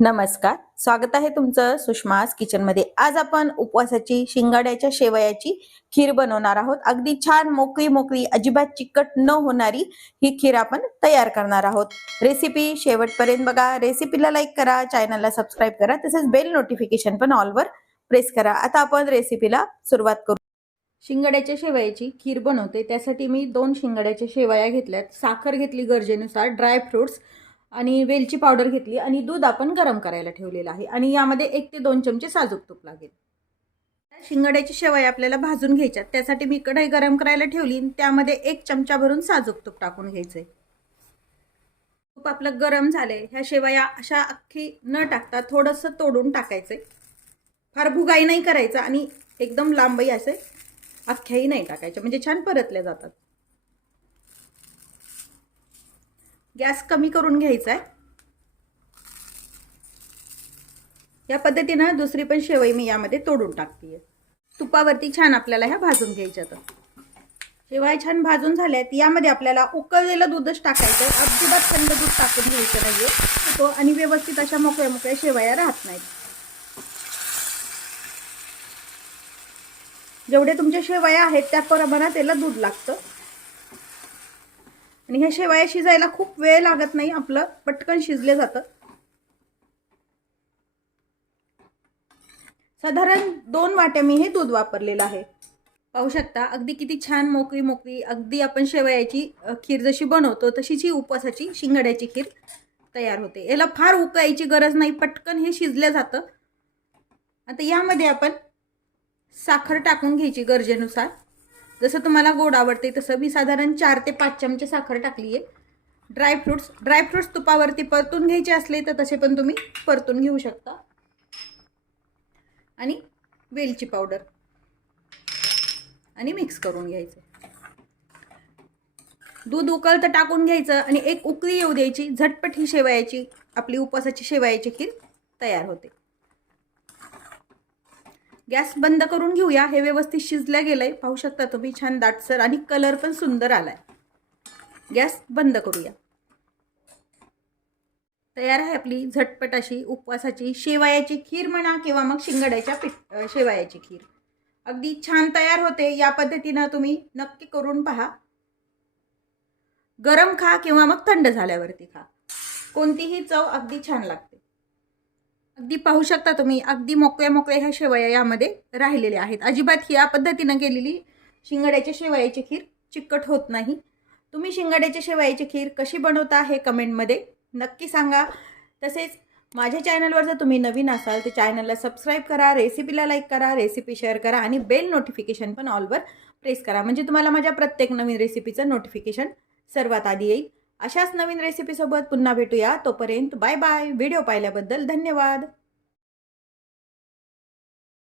नमस्कार, स्वागत आहे तुमचं सुषमास किचनमध्ये। आज आपण उपवासाची शिंगाड्याच्या शेवयाची खीर बनवणार आहोत। अगदी छान मोकळी मोकळी, अजिबात चिकट न होणारी ही खीर आपण तयार करणार आहोत। रेसिपी शेवटपर्यंत बघा। रेसिपीला लाईक करा, चॅनलला सबस्क्राईब करा, तसेच बेल नोटिफिकेशन पण ऑलवर प्रेस करा। आता आपण रेसिपीला सुरुवात करू। शिंगाड्याच्या शेवयाची खीर बनवते, त्यासाठी मी 2 शिंगाड्याच्या शेवया घेतल्यात, साखर घेतली गरजेनुसार, ड्राय फ्रुट्स आणि वेलची पावडर घेतली आणि दूध आपण गरम करायला ठेवलेलं आहे आणि यामध्ये 1 ते 2 चमचे साजूक तूप लागेल। शिंगाड्याची शेवया आपल्याला भाजून घ्यायच्या, त्यासाठी मी कढई गरम करायला ठेवली, त्यामध्ये 1 चमचा भरून साजूक तूप टाकून घ्यायचे। तूप आपलं गरम झाले, ह्या शेवया अशा अख्खी न टाकता थोडंसं तोडून टाकायचे। फार भुगाई नाही करायचा आणि एकदम लांबही असे अख्ख्याही नाही टाकायच्या, म्हणजे छान परतल्या जातात। गॅस कमी करून घ्यायचा आहे। या पद्धतीने दुसरी पण शेवई मी यामध्ये तोडून टाकते। तुपावरती छान आपल्याला ह्या भाजून घ्यायच्या। तर शेवया छान भाजून झाल्यात, यामध्ये आपल्याला उकळलेलं दूधच टाकायचं आहे, अजिबात थंड दूध टाकून घ्यायचं नाहीये आणि व्यवस्थित अशा मोकळ्या मोकळ्या शेवया राहत नाहीत। जेवढे तुमच्या शेवया आहेत त्या प्रमाणात त्याला दूध लागतं आणि ह्या शेवया शिजायला खूप वेळ लागत नाही, आपलं पटकन शिजले जातं। साधारण 2 वाट्या मी हे दूध वापरलेलं आहे। पाहू शकता अगदी किती छान मोकळी मोकळी, अगदी आपण शेवयाची खीर जशी बनवतो तशीच ही उपवासाची शिंगाड्याची खीर तयार होते। याला फार उकळायची गरज नाही, पटकन हे शिजलं जातं। आता यामध्ये आपण साखर टाकून घ्यायची गरजेनुसार, जसं तुम्हाला गोड आवडते तसं। मी साधारण 4 ते 5 चमचे साखर टाकली आहे। ड्रायफ्रुट्स तुपावरती परतून घ्यायचे असले तर तसे पण तुम्ही परतून घेऊ शकता। आणि वेलची पावडर आणि मिक्स करून घ्यायचं। दूध उकळतं टाकून घ्यायचं आणि एक उकळी येऊ द्यायची। झटपट ही शेवयाची आपली उपवासाची शेवयाची खीर तयार होते। गॅस बंद करून घेऊया। हे व्यवस्थित शिजलं गेलंय, पाहू शकता तुम्ही, छान दाटसर आणि कलर पण सुंदर आलाय। गॅस बंद करूया। तयार आहे आपली झटपट अशी उपवासाची शेवयाची खीर म्हणा किंवा मग शिंगाड्याच्या शेवयाची खीर। अगदी छान तयार होते। या पद्धतीने तुम्ही नक्की करून पहा। गरम खा किंवा मग थंड झाल्यावरती खा, कोणतीही चव अगदी छान लागते। अगदी पाहू शकता तुम्ही, अगदी मोकळ्या मोकळ्या ह्या शेवया यामध्ये राहिलेल्या आहेत। अजिबात या पद्धतीने केलेली शिंगाड्याच्या शेवयाची खीर चिकट होत नाही। तुम्ही शिंगाड्याच्या शेवयाची खीर कशी बनवता हे कमेंटमध्ये नक्की सांगा। तसेच माझ्या चॅनलवर जर तुम्ही नवीन असाल तर चॅनलला सबस्क्राईब करा, रेसिपीला लाईक करा, रेसिपी शेअर करा आणि बेल नोटिफिकेशन पण ऑलवर प्रेस करा, म्हणजे तुम्हाला माझ्या प्रत्येक नवीन रेसिपीचं नोटिफिकेशन सर्वात आधी येईल। अशाच नवीन रेसिपीसोबत पुन्हा भेटूया, तोपर्यंत बाय बाय। व्हिडिओ पाहिल्याबद्दल धन्यवाद।